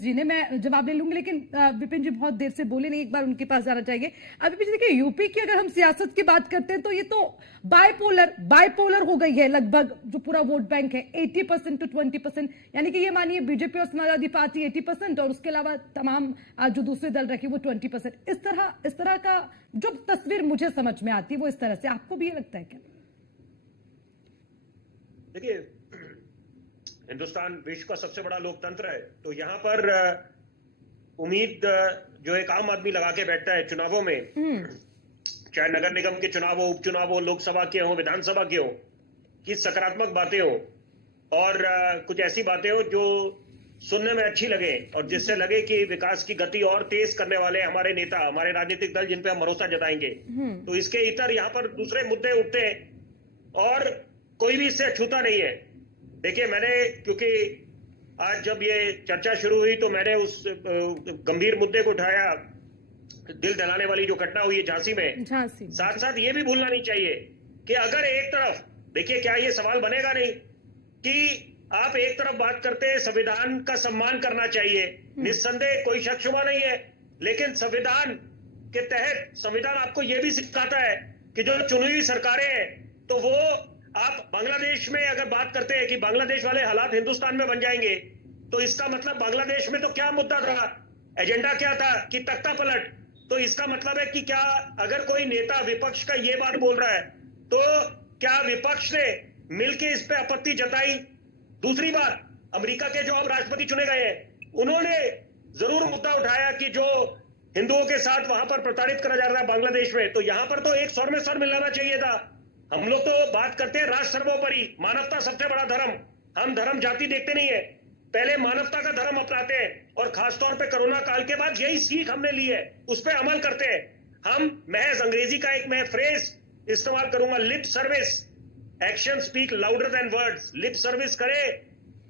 जी ने, मैं जवाब ले लूंगी, लेकिन विपिन जी बहुत देर से बोले नहीं, एक बार उनके पास जाना चाहिए। अब विपिन जी देखिए, यूपी की अगर हम सियासत की बात करते हैं तो ये तो बायपोलर हो गई है लगभग। जो पूरा वोट बैंक है 80% टू 20%, यानी कि ये मानिए बीजेपी और समाजवादी पार्टी 80% और उसके अलावा तमाम जो दूसरे दल रखे वो 20%। इस तरह का जो तस्वीर मुझे समझ में आती है वो इस तरह से, आपको भी ये लगता है क्या? देखिए, हिंदुस्तान विश्व का सबसे बड़ा लोकतंत्र है, तो यहाँ पर उम्मीद जो एक आम आदमी लगा के बैठता है चुनावों में, चाहे नगर निगम के चुनाव हो, उपचुनाव हो, लोकसभा के हो, विधानसभा के हो, कि सकारात्मक बातें हो और कुछ ऐसी बातें हो जो सुनने में अच्छी लगे और जिससे लगे कि विकास की गति और तेज करने वाले हमारे नेता, हमारे राजनीतिक दल जिन पे हम भरोसा जताएंगे। तो इसके इतर यहाँ पर दूसरे मुद्दे उठते हैं और कोई भी इससे अछूता नहीं है। देखिए, मैंने क्योंकि आज जब ये चर्चा शुरू हुई तो मैंने उस गंभीर मुद्दे को उठाया, दिल दहलाने वाली जो घटना हुई है झांसी में। साथ साथ ये भी भूलना नहीं चाहिए कि अगर एक तरफ, देखिए क्या ये सवाल बनेगा नहीं कि आप एक तरफ बात करते हैं संविधान का सम्मान करना चाहिए, निस्संदेह कोई शक शुबा नहीं है, लेकिन संविधान के तहत संविधान आपको यह भी सिखाता है कि जो चुनी हुई सरकारें हैं तो वो, आप बांग्लादेश में अगर बात करते हैं कि बांग्लादेश वाले हालात हिंदुस्तान में बन जाएंगे, तो इसका मतलब बांग्लादेश में तो क्या मुद्दा था, एजेंडा क्या था कि तख्ता पलट। तो इसका मतलब है कि क्या अगर कोई नेता विपक्ष का ये बात बोल रहा है तो क्या विपक्ष ने मिलकर इस पे आपत्ति जताई? दूसरी बात, अमेरिका के जो अब राष्ट्रपति चुने गए हैं उन्होंने जरूर मुद्दा उठाया कि जो हिंदुओं के साथ वहां पर प्रताड़ित करा जा रहा है बांग्लादेश में, तो यहां पर तो एक स्वर में स्वर मिलाना चाहिए था। हम लोग तो बात करते हैं राष्ट्र सर्वोपरि, मानवता सबसे बड़ा धर्म। हम धर्म जाति देखते नहीं है, पहले मानवता का धर्म अपनाते हैं और खासतौर पे कोरोना काल के बाद यही सीख हमने ली है, उस पर अमल करते हैं। हम महज अंग्रेजी का एक मैं फ्रेज इस्तेमाल करूंगा, lip service, action speak louder than words. Lip service करे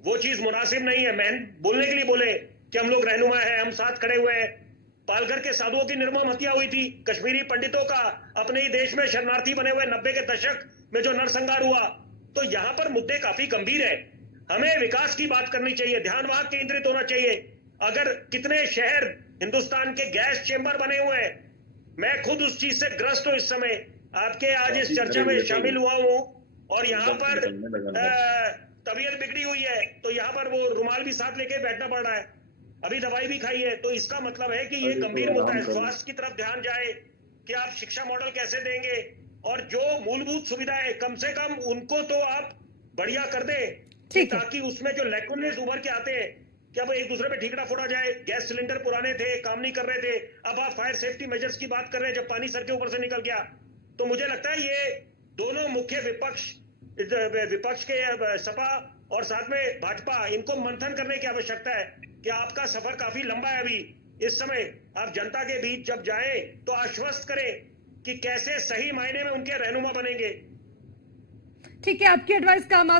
वो चीज मुनासिब नहीं है। मैं बोलने के लिए बोले कि हम लोग रहनुमा है, हम साथ खड़े हुए हैं। पालघर के साधुओं की निर्मम हत्या हुई थी, कश्मीरी पंडितों का अपने ही देश में शरणार्थी बने हुए 90 के दशक में जो नरसंहार हुआ, तो यहां पर मुद्दे काफी गंभीर है। हमें विकास की बात करनी चाहिए, ध्यान वहां केंद्रित होना चाहिए। अगर कितने शहर हिंदुस्तान के गैस चेंबर बने हुए हैं, मैं खुद उस चीज से ग्रस्त हूं। इस समय आपके आज इस चर्चा में शामिल हुआ हूं और यहाँ पर तबीयत बिगड़ी हुई है, तो यहाँ पर वो रुमाल भी साथ लेके बैठना पड़ रहा है, अभी दवाई भी खाई है। तो इसका मतलब है कि ये गंभीर मुद्दा है। स्वास्थ्य की तरफ ध्यान जाए कि आप शिक्षा मॉडल कैसे देंगे और जो मूलभूत सुविधाएं कम से कम उनको तो आप बढ़िया कर दें, ताकि उसमें जो लैकुनेस उभर के आते हैं कि अब एक दूसरे पे ठीकरा फोड़ा जाए। गैस सिलेंडर पुराने थे, काम नहीं कर रहे थे, अब आप फायर सेफ्टी मेजर्स की बात कर रहे हैं जब पानी सर के ऊपर से निकल गया। तो मुझे लगता है ये दोनों मुख्य विपक्ष के सपा और साथ में भाजपा, इनको मंथन करने की आवश्यकता है कि आपका सफर काफी लंबा है। अभी इस समय आप जनता के बीच जब जाएं तो आश्वस्त करें कि कैसे सही मायने में उनके रहनुमा बनेंगे। ठीक है, आपकी एडवाइस काम